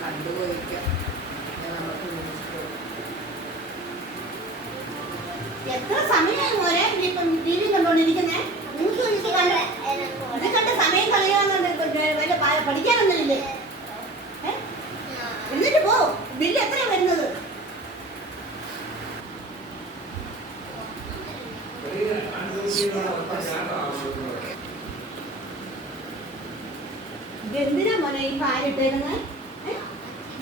കണ്ടുപോയിക്കാം നമുക്ക് എത്ര സമയമായി മോനെ? ഇനിയിപ്പം ടി കണ്ടോണ്ടിരിക്കുന്നേ നിങ്ങൾക്ക് കണ്ട സമയം കളയാന്നുണ്ട് വല്ല പഠിക്കാനൊന്നുമില്ലേ ഏ? എന്നിട്ട് പോ ബില്ല് എത്രയാ വരുന്നത് ഇത് എന്തിനാ മോനെ ഈ ഏ?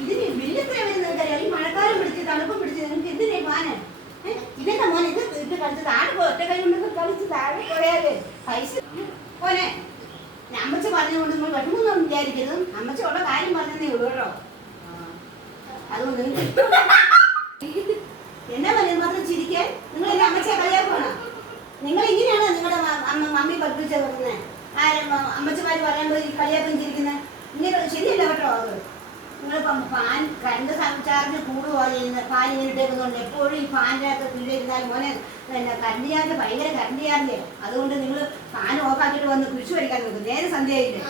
ഇതിന് ബില്ല് എത്രയാ വരുന്നത് അറിയാം ഈ മഴക്കാലം പിടിച്ച് തണുപ്പ് പിടിച്ച് നിങ്ങൾക്ക് എന്തിനാ ഇതെന്താ മോനെ? ഇത് ഇത് കളിച്ച് താഴെ ഒറ്റ കൈ കൊണ്ടൊക്കെ താഴെ പോയാലേ പൈസ മോനെ അമ്മച്ചി പറഞ്ഞുകൊണ്ട് നിങ്ങൾ വിഷമൊന്നും വിചാരിക്കരുത്. അമ്മച്ചി ഉള്ള കാര്യം പറഞ്ഞതേ ഉള്ളൂ കേട്ടോ. അതുകൊണ്ട് പഠിപ്പിച്ചത് പറഞ്ഞത് ആരും അമ്മച്ചിമാര് പറയുമ്പോൾ ഈ കളിയാക്കം ചിരിക്കുന്നത് ഇങ്ങനെ ശരിയല്ല കേട്ടോ അത്. നിങ്ങളിപ്പം ഫാൻ കറണ്ട് ചാർജ് കൂടുകയോ ചെയ്യുന്നത് ഫാൻ ഇങ്ങനെ ഇട്ടേക്കുന്നുണ്ട് എപ്പോഴും ഈ ഫാനിനകത്ത് പിള്ളേരുന്നാൽ മോനെ പിന്നെ കറണ്ട് ചാർജ് ഭയങ്കര കറണ്ട് ചാർജ്. അതുകൊണ്ട് നിങ്ങൾ ഫാൻ ഓഫാക്കിയിട്ട് വന്ന് കുഴിച്ചു വരയ്ക്കാൻ നോക്കും. നേരെ സന്ധ്യയായില്ലേ?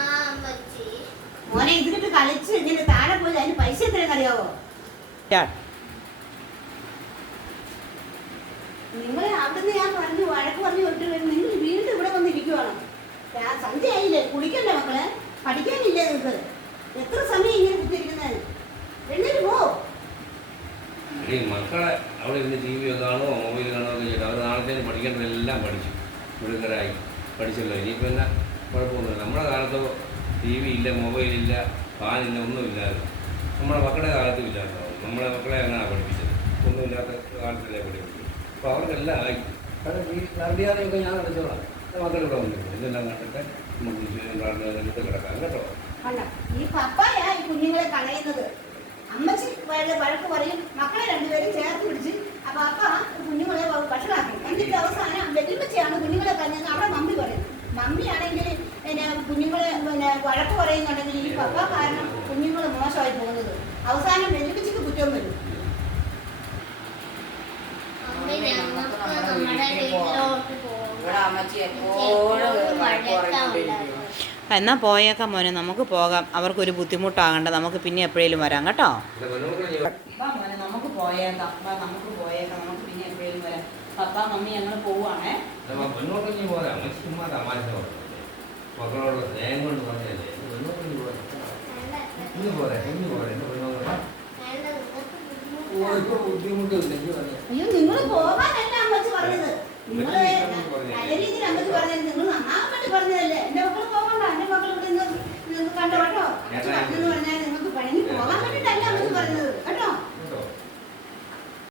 മോനെ ഇതിലിട്ട് കളിച്ച് ഇങ്ങനെ താഴെ പോയി അതിന് പൈസ എത്രയെന്ന് അറിയാവോ? നിങ്ങൾ അവിടുന്ന് ഞാൻ പറഞ്ഞു വഴക്ക് പറഞ്ഞു വിട്ട് നിങ്ങൾ വീണ്ടും ഇവിടെ വന്നിരിക്കുവാണ്. ഞാൻ സന്ധ്യയായില്ലേ? കുളിക്കണ്ടേ മക്കളെ? പഠിക്കാനില്ലേ നിങ്ങൾക്ക്? എത്ര സമയം ഇങ്ങനെ കുത്തിരിക്കുന്നത്? എന്നിട്ട് പോ. മക്കളെ അവിടെ ഇരുന്ന് ടി വി കാണുമോ മൊബൈൽ കാണുമോ ഒക്കെ ചോദിച്ചാൽ അവർ നാളത്തേന് പഠിക്കേണ്ടതെല്ലാം പഠിച്ചു. മിടുക്കരായി പഠിച്ചല്ലോ. ഇനിയിപ്പോൾ എന്നാ? കുഴപ്പമൊന്നുമില്ല. നമ്മുടെ കാലത്തോ ടി വി ഇല്ല മൊബൈലില്ല ഫാനില്ല ഒന്നുമില്ലാതെ നമ്മുടെ മക്കളുടെ കാലത്തും ഇല്ലാത്തതാണ് നമ്മളെ മക്കളെ അങ്ങനെ പഠിപ്പിച്ചത്. ഒന്നുമില്ലാത്ത കാലത്തിലേ പഠിപ്പിച്ചത്. അപ്പോൾ അവർക്കെല്ലാം ആയി. കാരണം ഈ അറിയാതെയൊക്കെ ഞാൻ അടച്ചോളാം മക്കൾ ഇവിടെ വന്നിട്ടുണ്ട് ഇതെല്ലാം കണ്ടിട്ട് നമുക്ക് പ്രാർത്ഥന കിടക്കാം കേട്ടോ. ഈ പപ്പായ ഈ കുഞ്ഞുങ്ങളെ കളയുന്നത്. അമ്മച്ചി വഴ- വഴക്ക് പറയും മക്കളെ രണ്ടുപേരും ചേർത്ത് പിടിച്ച് അപ്പൊ അപ്പ കുഞ്ഞുങ്ങളെ വഷളാക്കും. എന്നിട്ട് അവസാനം വെല്ലുമ്മച്ചിയാണ് കുഞ്ഞുങ്ങളെ കളഞ്ഞത്. അവിടെ മമ്മി പറയും. മമ്മിയാണെങ്കിൽ പിന്നെ കുഞ്ഞുങ്ങളെ പിന്നെ വഴക്ക് പറയുന്നുണ്ടെങ്കിൽ ഈ പപ്പ കാരണം കുഞ്ഞുങ്ങൾ മോശമായി പോകുന്നത്. അവസാനം വെല്ലുമ്മച്ചിക്ക് കുറ്റം വരും ഇവിടെ അമ്മച്ചി എപ്പോഴും എന്നാൽ പോയേക്കാം മോനെ നമുക്ക് പോകാം. അവർക്കൊരു ബുദ്ധിമുട്ടാകണ്ട. നമുക്ക് പിന്നെ എപ്പോഴേലും വരാം കേട്ടോ? മോനെ നമുക്ക് പോയേക്കാം. വാ നമുക്ക് പോയേക്കാം. നമുക്ക് പിന്നെ എപ്പോഴേലും വരാം. പപ്പാ മമ്മി ഞങ്ങൾ പോവാണേ. മക്കളോടുള്ള സ്നേഹം കൊണ്ട് പറഞ്ഞല്ലേ ഇന്ന് പോരാ. ഇന്ന് പോരാ എന്റെ അയ്യോ നിങ്ങൾ പോകാനല്ല അമ്മച്ചി പറഞ്ഞത്? നിങ്ങൾ നല്ല രീതിയിൽ അമ്മച്ചി പറഞ്ഞത് നിങ്ങൾ നന്നാകാൻ വേണ്ടി പറഞ്ഞതല്ലേ? എന്റെ മക്കൾ പോകണ്ട. എന്റെ മക്കൾ ഇവിടെ നിന്ന് കണ്ടോ? കേട്ടോ അമ്മച്ചി പറഞ്ഞാൽ നിങ്ങൾക്ക് പണിക്ക് പോകാൻ വേണ്ടിട്ടല്ല അമ്മ പറഞ്ഞത്. കേട്ടോ